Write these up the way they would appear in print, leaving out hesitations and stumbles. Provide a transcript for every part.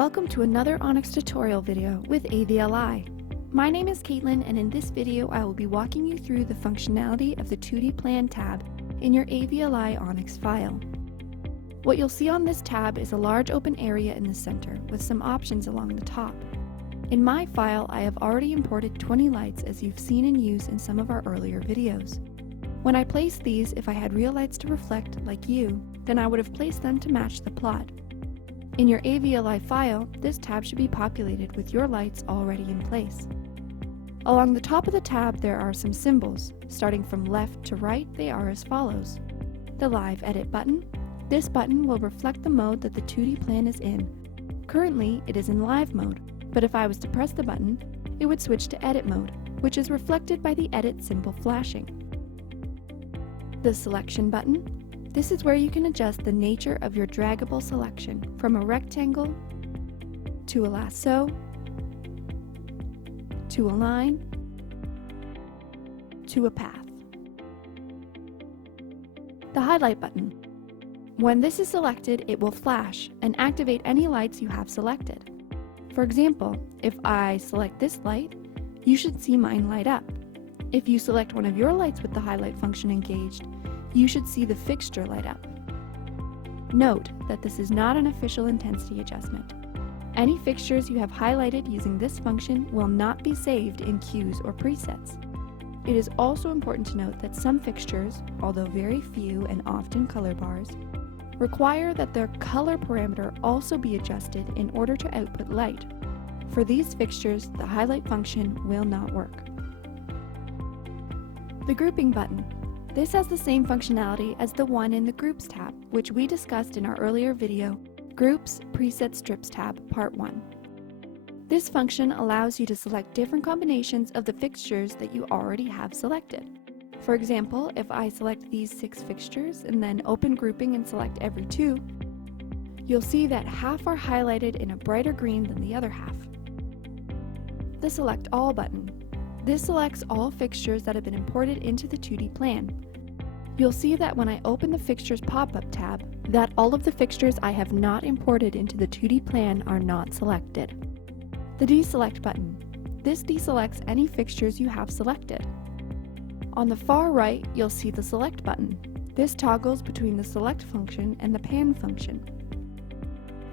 Welcome to another ONYX tutorial video with AVLI. My name is Caitlin, and in this video I will be walking you through the functionality of the 2D Plan tab in your AVLI ONYX file. What you'll see on this tab is a large open area in the center with some options along the top. In my file, I have already imported 20 lights as you've seen in use in some of our earlier videos. When I placed these, if I had real lights to reflect like you, then I would have placed them to match the plot. In your AVLI file, this tab should be populated with your lights already in place. Along the top of the tab there are some symbols. Starting from left to right, they are as follows. The Live Edit button. This button will reflect the mode that the 2D plan is in. Currently, it is in live mode, but if I was to press the button, it would switch to edit mode, which is reflected by the edit symbol flashing. The Selection button. This is where you can adjust the nature of your draggable selection from a rectangle to a lasso to a line to a path. The Highlight button. When this is selected, it will flash and activate any lights you have selected. For example, if I select this light, you should see mine light up. If you select one of your lights with the highlight function engaged, you should see the fixture light up. Note that this is not an official intensity adjustment. Any fixtures you have highlighted using this function will not be saved in cues or presets. It is also important to note that some fixtures, although very few and often color bars, require that their color parameter also be adjusted in order to output light. For these fixtures, the highlight function will not work. The Grouping button. This has the same functionality as the one in the Groups tab, which we discussed in our earlier video, Groups Preset Strips tab, Part 1. This function allows you to select different combinations of the fixtures that you already have selected. For example, if I select these 6 fixtures and then open grouping and select every 2, you'll see that half are highlighted in a brighter green than the other half. The Select All button. This selects all fixtures that have been imported into the 2D plan. You'll see that when I open the Fixtures pop-up tab, that all of the fixtures I have not imported into the 2D plan are not selected. The Deselect button. This deselects any fixtures you have selected. On the far right, you'll see the Select button. This toggles between the Select function and the Pan function.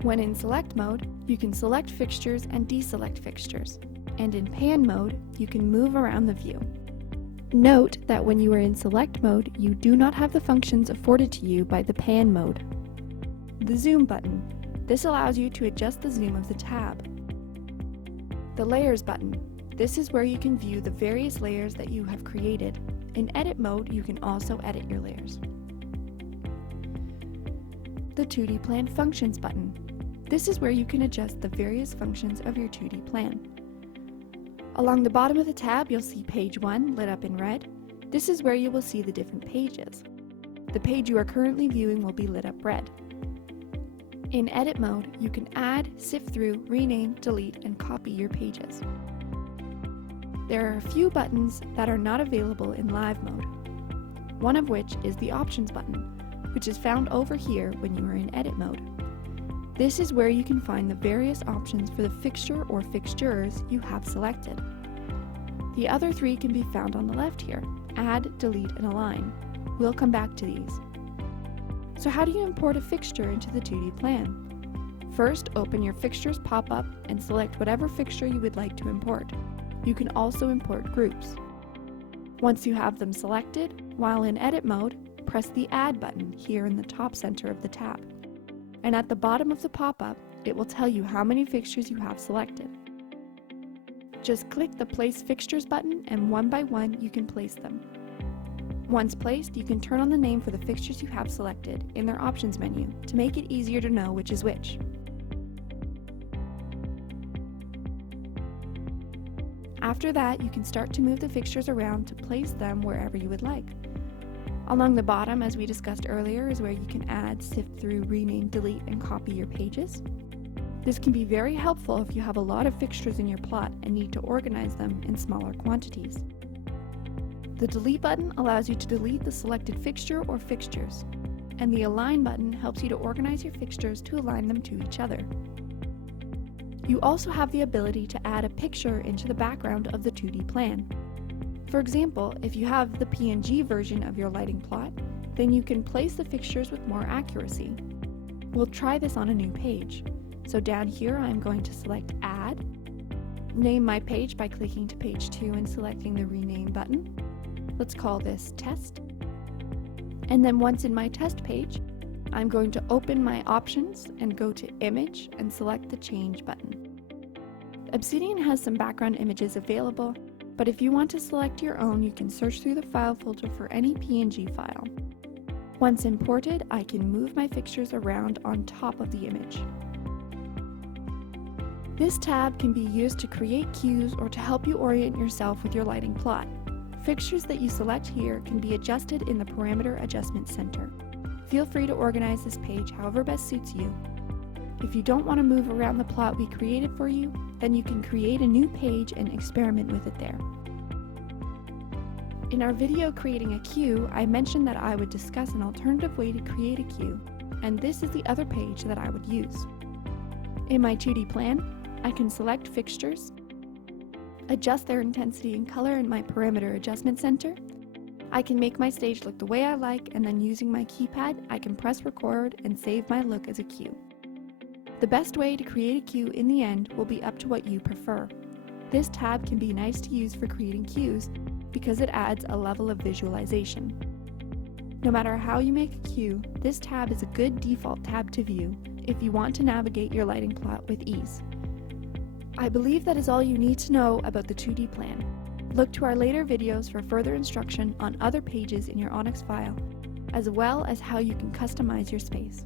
When in Select mode, you can select fixtures and deselect fixtures. And in Pan mode, you can move around the view. Note that when you are in Select mode, you do not have the functions afforded to you by the Pan mode. The Zoom button. This allows you to adjust the zoom of the tab. The Layers button. This is where you can view the various layers that you have created. In Edit mode, you can also edit your layers. The 2D Plan Functions button. This is where you can adjust the various functions of your 2D plan. Along the bottom of the tab, you'll see Page 1 lit up in red. This is where you will see the different pages. The page you are currently viewing will be lit up red. In Edit mode, you can add, sift through, rename, delete, and copy your pages. There are a few buttons that are not available in Live mode, one of which is the Options button, which is found over here when you are in Edit mode. This is where you can find the various options for the fixture or fixtures you have selected. The other 3 can be found on the left here, Add, Delete, and Align. We'll come back to these. So how do you import a fixture into the 2D plan? First, open your Fixtures pop-up and select whatever fixture you would like to import. You can also import groups. Once you have them selected, while in Edit mode, press the Add button here in the top center of the tab. And at the bottom of the pop-up, it will tell you how many fixtures you have selected. Just click the Place Fixtures button and one by one you can place them. Once placed, you can turn on the name for the fixtures you have selected in their Options menu to make it easier to know which is which. After that, you can start to move the fixtures around to place them wherever you would like. Along the bottom, as we discussed earlier, is where you can add, sift through, rename, delete, and copy your pages. This can be very helpful if you have a lot of fixtures in your plot and need to organize them in smaller quantities. The Delete button allows you to delete the selected fixture or fixtures, and the Align button helps you to organize your fixtures to align them to each other. You also have the ability to add a picture into the background of the 2D plan. For example, if you have the PNG version of your lighting plot, then you can place the fixtures with more accuracy. We'll try this on a new page. So down here I'm going to select Add, name my page by clicking to page 2 and selecting the Rename button. Let's call this Test. And then once in my test page, I'm going to open my options and go to Image and select the Change button. Obsidian has some background images available, but if you want to select your own, you can search through the file folder for any PNG file. Once imported, I can move my fixtures around on top of the image. This tab can be used to create cues or to help you orient yourself with your lighting plot. Fixtures that you select here can be adjusted in the Parameter Adjustment Center. Feel free to organize this page however best suits you. If you don't want to move around the plot we created for you, then you can create a new page and experiment with it there. In our video creating a cue, I mentioned that I would discuss an alternative way to create a cue, and this is the other page that I would use. In my 2D plan, I can select fixtures, adjust their intensity and color in my Parameter Adjustment Center. I can make my stage look the way I like, and then using my keypad, I can press record and save my look as a cue. The best way to create a cue in the end will be up to what you prefer. This tab can be nice to use for creating cues because it adds a level of visualization. No matter how you make a cue, this tab is a good default tab to view if you want to navigate your lighting plot with ease. I believe that is all you need to know about the 2D plan. Look to our later videos for further instruction on other pages in your ONYX file, as well as how you can customize your space.